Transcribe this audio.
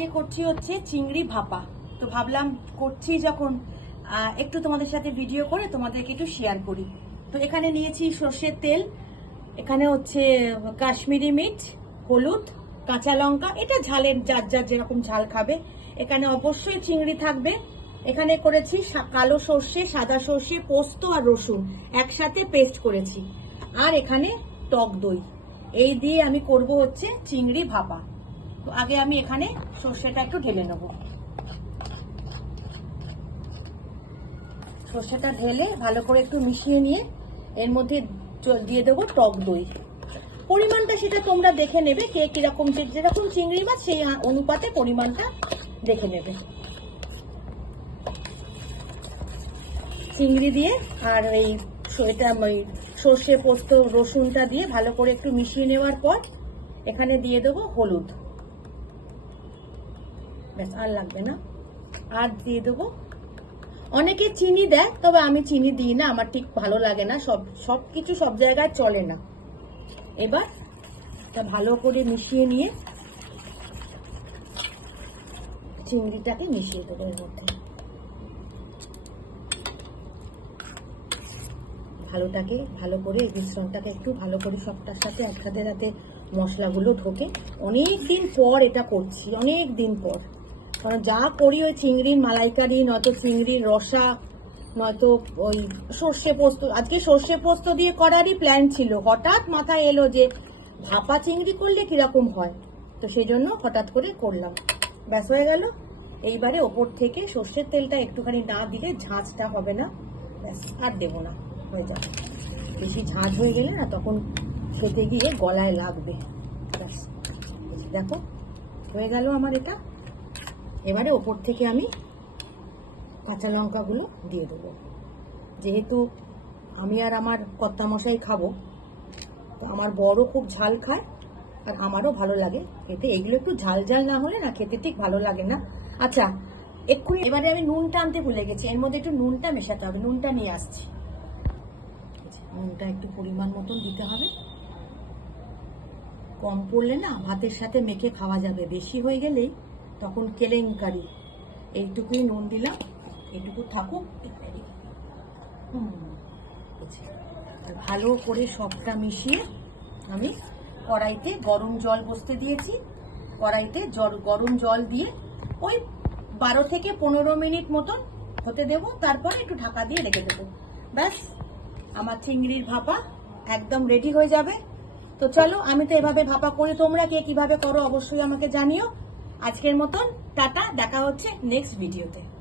আজকে করছি হচ্ছে চিংড়ি ভাপা। তো ভাবলাম করছি যখন একটু তোমাদের সাথে ভিডিও করে তোমাদেরকে একটু শেয়ার করি। তো এখানে নিয়েছি সর্ষের তেল, এখানে হচ্ছে কাশ্মীরি মিট, হলুদ, কাঁচা লঙ্কা, এটা ঝালের যার যার যেরকম ঝাল খাবে। এখানে অবশ্যই চিংড়ি থাকবে। এখানে করেছি কালো সর্ষে, সাদা সর্ষে, পোস্ত আর রসুন একসাথে পেস্ট করেছি। আর এখানে টক দই। এই দিয়ে আমি করব হচ্ছে চিংড়ি ভাপা। তো আগে আমি এখানে সর্ষেটা একটু ঢেলে নেব। সর্ষেটা ঢেলে ভালো করে একটু মিশিয়ে নিয়ে এর মধ্যে দিয়ে দেবো টক দই। পরিমাণটা সেটা তোমরা দেখে নেবে কে কীরকম যেরকম চিংড়ি মাছ সেই অনুপাতে পরিমাণটা দেখে নেবে। চিংড়ি দিয়ে আর এই এটা ওই সর্ষে পোস্ত রসুনটা দিয়ে ভালো করে একটু মিশিয়ে নেওয়ার পর এখানে দিয়ে দেবো হলুদ। ব্যাস, আর লাগবে না। আর দিয়ে দেবো। অনেকে চিনি দেয়, তবে আমি চিনি দিই না, আমার ঠিক ভালো লাগে না, সব সব কিছু সব জায়গায় চলে না। এবার এটা ভালো করে মিশিয়ে নিয়ে চিংড়িটাকে মিশিয়ে দেবো এর মধ্যে। ভালোটাকে, ভালো করে মিশ্রণটাকে একটু ভালো করে সবটার সাথে একসাথে যাতে মশলাগুলো ঢোকে। অনেক দিন পর এটা করছি অনেক দিন পর। কারণ যা করি ওই চিংড়ির মালাইকারি, নয়তো চিংড়ির রসা, নয়তো ওই সর্ষে পোস্ত। আজকে সর্ষে পোস্ত দিয়ে করারই প্ল্যান ছিল। হঠাৎ মাথায় এলো যে ভাপা চিংড়ি করলে কীরকম হয়? তো সেই জন্য হঠাৎ করে করলাম। ব্যাস, হয়ে গেল। এইবারে ওপর থেকে সর্ষের তেলটা একটুখানি না দিলে ঝাঁঝটা হবে না। ব্যাস, আর দেবো না। হয়ে যাবে। বেশি ঝাঁঝ হয়ে গেলে না তখন খেতে গিয়ে গলায় লাগবে। ব্যাস, দেখো, হয়ে গেল আমার এটা। এবারে ওপর থেকে আমি কাঁচা লঙ্কাগুলো দিয়ে দেবো। যেহেতু আমি আর আমার কর্তামশাই খাব, তো আমার বড় খুব ঝাল খায় আর আমারও ভালো লাগে খেতে। এগুলো একটু ঝাল ঝাল না হলে না খেতে ঠিক ভালো লাগে না। আচ্ছা এক্ষুনি এবারে আমি নুনটা আনতে ভুলে গেছি। এর মধ্যে একটু নুনটা মেশাতে হবে। নুনটা নিয়ে আসছি। নুনটা একটু পরিমাণ মতন দিতে হবে। কম পড়লে না ভাতের সাথে মেখে খাওয়া যাবে। বেশি হয়ে গেলেই তখন কেলেঙ্কারি। এইটুকুই নুন দিলাম, এইটুকু থাকুক ভালো করে সবটা মিশিয়ে আমি কড়াইতে গরম জল বসতে দিয়েছি। কড়াইতে জল, গরম জল দিয়ে ওই বারো থেকে পনেরো মিনিট মতন হতে দেবো, তারপরে একটু ঢাকা দিয়ে রেখে দেবো। ব্যাস, আমার চিংড়ির ভাপা একদম রেডি হয়ে যাবে। তো চলো, আমি তো এভাবে ভাপা করি, তোমরা কে কীভাবে করো অবশ্যই আমাকে জানিও। আজকের মতন টাটা দেখা হচ্ছে নেক্সট ভিডিওতে